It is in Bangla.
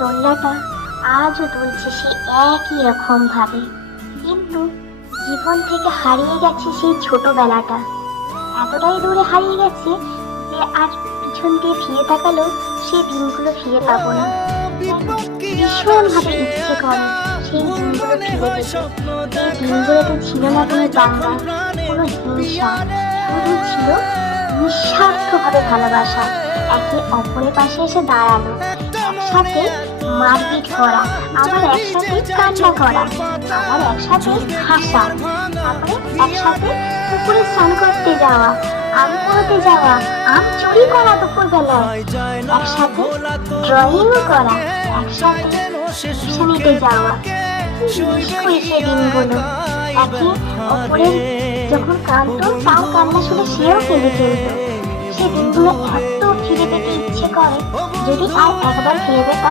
দোলনাটা আজও দুলছে সে একই রকম ভাবে, কিন্তু জীবন থেকে হারিয়ে গেছে সেই ছোটবেলাটা। এতটাই দূরে হারিয়ে গেছে যে আর পিছন দিয়ে ফিরে তাকালেও সেই দিনগুলো ফিরে পাবো না। ভীষণ ভাবে ইচ্ছে করে সেই দিনগুলো ফিরে পেতে। এই দিনগুলোতে ছিল না কোনো দাঙ্গা, কোনো হিংসা, শুধু ছিল নিঃস্বার্থভাবে ভালোবাসা। একে অপরের পাশে এসে দাঁড়ানো, একসাথে মারপিট করা, আবার একসাথে কান্না করা, আবার একসাথে হাসা, তারপরে একসাথে পুকুরে স্নান করতে যাওয়া, আম কুড়োতে যাওয়া, আম চুরি করা দুপুর বেলায়, একসাথে ড্রয়িং করা, একসাথে টিউশনিতে যাওয়া। সে দিনগুলো একে অপরের যখন কাঁদতো তার কান্না শুনে সেও কেঁদে ফেলতো। সে দিনগুলো এত ফিরে পেতে ইচ্ছে করে, যদি আর একবার ফিরে পেতাম।